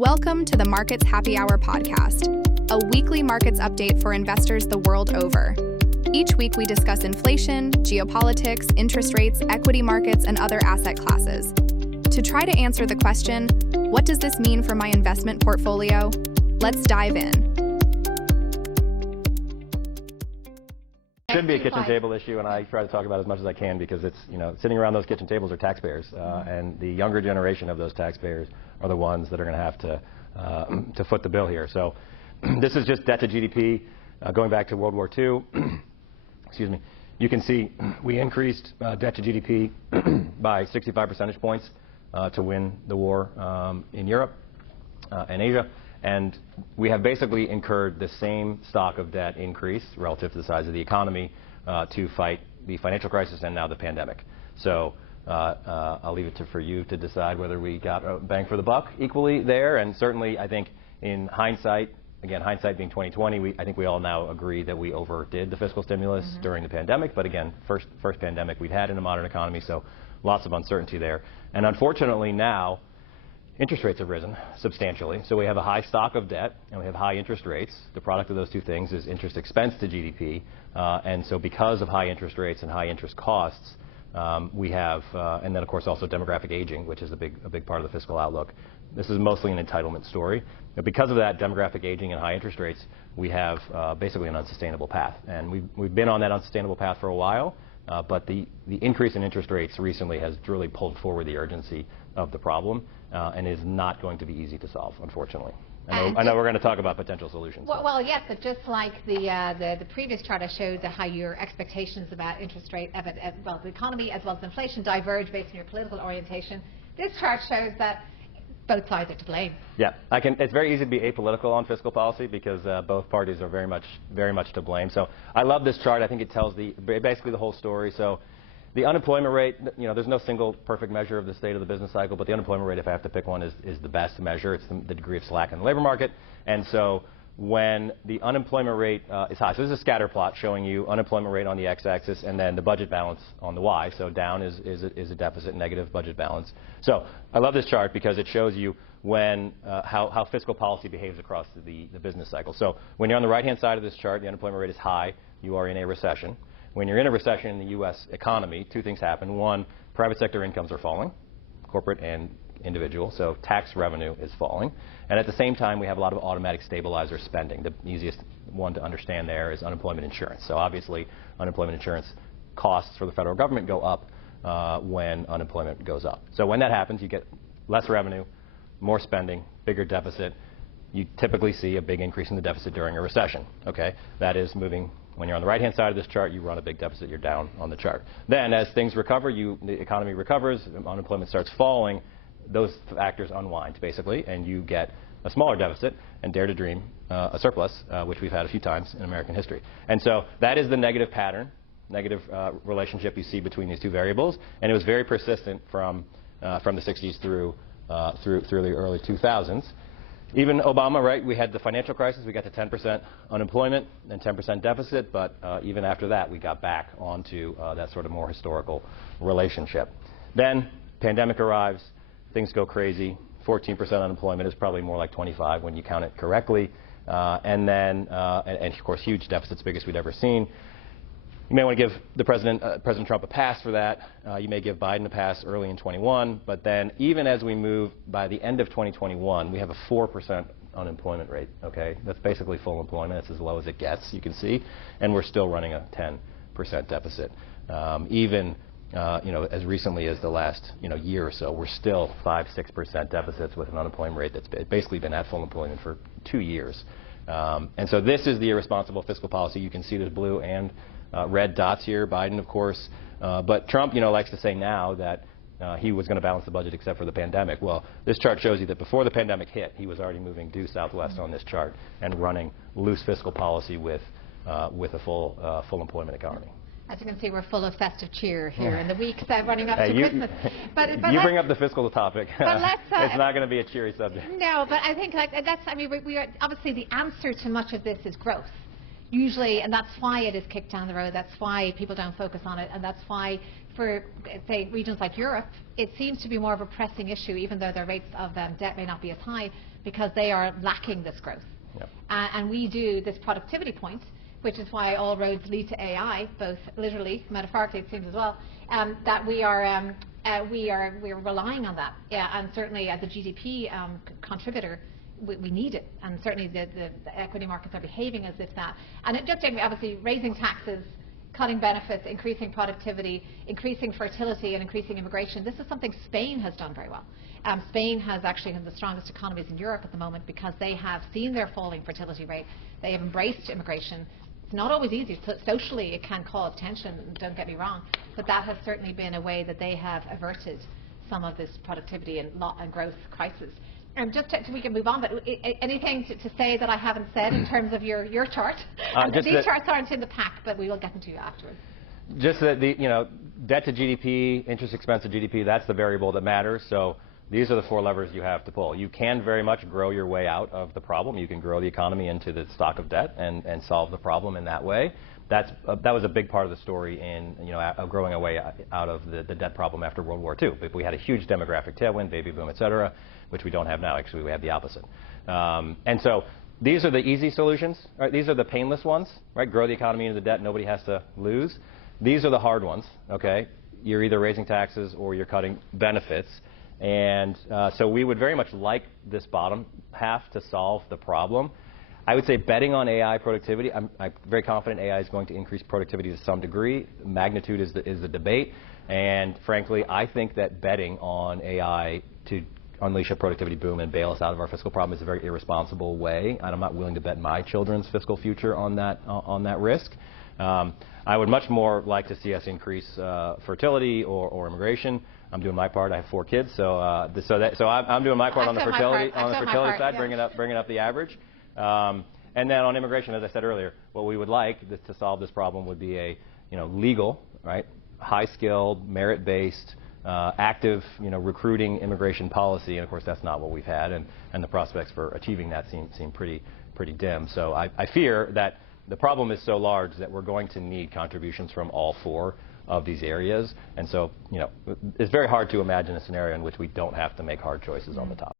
Welcome to the Markets Happy Hour podcast, a weekly markets update for investors the world over. Each week we discuss inflation, geopolitics, interest rates, equity markets, and other asset classes. To try to answer the question, what does this mean for my investment portfolio? Let's dive in. It should be a kitchen table issue, and I try to talk about it as much as I can because it's, sitting around those kitchen tables are taxpayers, and the younger generation of those taxpayers are the ones that are going to have to foot the bill here. So this is just debt to GDP going back to World War II. Excuse me. You can see we increased debt to GDP by 65 percentage points to win the war in Europe and Asia. And we have basically incurred the same stock of debt increase relative to the size of the economy to fight the financial crisis and now the pandemic. So I'll leave it for you to decide whether we got a bang for the buck equally there. And certainly, I think in hindsight, again, hindsight being 2020, I think we all now agree that we overdid the fiscal stimulus during the pandemic. But again, first pandemic we'd had in a modern economy, so lots of uncertainty there. And unfortunately now, interest rates have risen substantially. So we have a high stock of debt and we have high interest rates. The product of those two things is interest expense to GDP. And so because of high interest rates and high interest costs, we have, and then of course also demographic aging, which is a big part of the fiscal outlook. This is mostly an entitlement story. But because of that demographic aging and high interest rates, we have basically an unsustainable path. And we've been on that unsustainable path for a while. But the increase in interest rates recently has really pulled forward the urgency of the problem and is not going to be easy to solve, unfortunately. I know we're going to talk about potential solutions. Well, yes, but just like the previous chart I showed, how your expectations about interest rate, the economy as well as inflation diverge based on your political orientation, this chart shows that both sides are to blame. Yeah, it's very easy to be apolitical on fiscal policy because both parties are very much to blame. So I love this chart. I think it tells basically the whole story. So the unemployment rate, there's no single perfect measure of the state of the business cycle, but the unemployment rate, if I have to pick one, is the best measure. It's the degree of slack in the labor market. And so when the unemployment rate is high, so this is a scatter plot showing you unemployment rate on the x-axis and then the budget balance on the y. So down is a deficit, negative budget balance. So I love this chart because it shows you when how fiscal policy behaves across the business cycle. So when you're on the right-hand side of this chart, the unemployment rate is high. You are in a recession. When you're in a recession in the U.S. economy, two things happen. One, private sector incomes are falling, corporate and individual, so tax revenue is falling. And at the same time, we have a lot of automatic stabilizer spending. The easiest one to understand there is unemployment insurance. So obviously, unemployment insurance costs for the federal government go up when unemployment goes up. So when that happens, you get less revenue, more spending, bigger deficit. You typically see a big increase in the deficit during a recession. Okay, that is moving. When you're on the right-hand side of this chart, you run a big deficit, you're down on the chart. Then as things recover, the economy recovers, unemployment starts falling, those factors unwind, basically, and you get a smaller deficit and dare to dream a surplus, which we've had a few times in American history. And so that is the negative pattern, negative relationship you see between these two variables, and it was very persistent from the 60s through the early 2000s. Even Obama, right, we had the financial crisis, we got to 10% unemployment and 10% deficit, but even after that, we got back onto that sort of more historical relationship. Then, pandemic arrives, things go crazy, 14% unemployment is probably more like 25 when you count it correctly, and then, and of course, huge deficits, biggest we'd ever seen. You may want to give the President Trump a pass for that. You may give Biden a pass early in 21. But then even as we move by the end of 2021, we have a 4% unemployment rate. Okay, that's basically full employment. That's as low as it gets, you can see. And we're still running a 10% deficit. Even as recently as the last year or so, we're still 5-6% deficits with an unemployment rate that's basically been at full employment for 2 years. And so this is the irresponsible fiscal policy. You can see there's blue and red dots here, Biden, of course. But Trump, likes to say now that he was going to balance the budget except for the pandemic. Well, this chart shows you that before the pandemic hit, he was already moving due southwest on this chart and running loose fiscal policy with a full employment economy. As you can see, we're full of festive cheer here in the weeks running up to Christmas. But you bring up the fiscal topic. It's not going to be a cheery subject. No, but I think we are, obviously the answer to much of this is growth. Usually, and that's why it is kicked down the road, that's why people don't focus on it, and that's why for, say, regions like Europe, it seems to be more of a pressing issue, even though their rates of debt may not be as high, because they are lacking this growth. Yep. And we do this productivity point, which is why all roads lead to AI, both literally, metaphorically it seems as well, that we're relying on that. Yeah, and certainly as a GDP contributor, we need it, and certainly the equity markets are behaving as if that. And it just obviously raising taxes, cutting benefits, increasing productivity, increasing fertility, and increasing immigration. This is something Spain has done very well. Spain has actually one of the strongest economies in Europe at the moment because they have seen their falling fertility rate. They have embraced immigration. It's not always easy. Socially, it can cause tension, don't get me wrong, but that has certainly been a way that they have averted some of this productivity and growth crisis. Just so we can move on, but anything to say that I haven't said in terms of your chart? These charts aren't in the pack, but we will get into afterwards. Just that debt to GDP, interest expense to GDP, that's the variable that matters. So these are the 4 levers you have to pull. You can very much grow your way out of the problem. You can grow the economy into the stock of debt and solve the problem in that way. That was a big part of the story in growing our way out of the debt problem after World War II. We had a huge demographic tailwind, baby boom, et cetera, which we don't have now. Actually, we have the opposite. And so these are the easy solutions. Right? These are the painless ones. Right? Grow the economy into the debt. Nobody has to lose. These are the hard ones. Okay? You're either raising taxes or you're cutting benefits. And so we would very much like this bottom half to solve the problem. I would say betting on AI productivity, I'm very confident AI is going to increase productivity to some degree. Magnitude is the debate. And frankly, I think that betting on AI to unleash a productivity boom and bail us out of our fiscal problem is a very irresponsible way. And I'm not willing to bet my children's fiscal future on that risk. I would much more like to see us increase fertility or immigration. I'm doing my part. I have 4 kids, so I'm doing my part on the fertility side, yeah. bringing up the average. And then on immigration, as I said earlier, what we would like to solve this problem would be a legal, right, high-skilled, merit-based, active recruiting immigration policy. And of course, that's not what we've had, and the prospects for achieving that seem pretty dim. So I fear that the problem is so large that we're going to need contributions from all 4 of these areas. And so it's very hard to imagine a scenario in which we don't have to make hard choices on the top.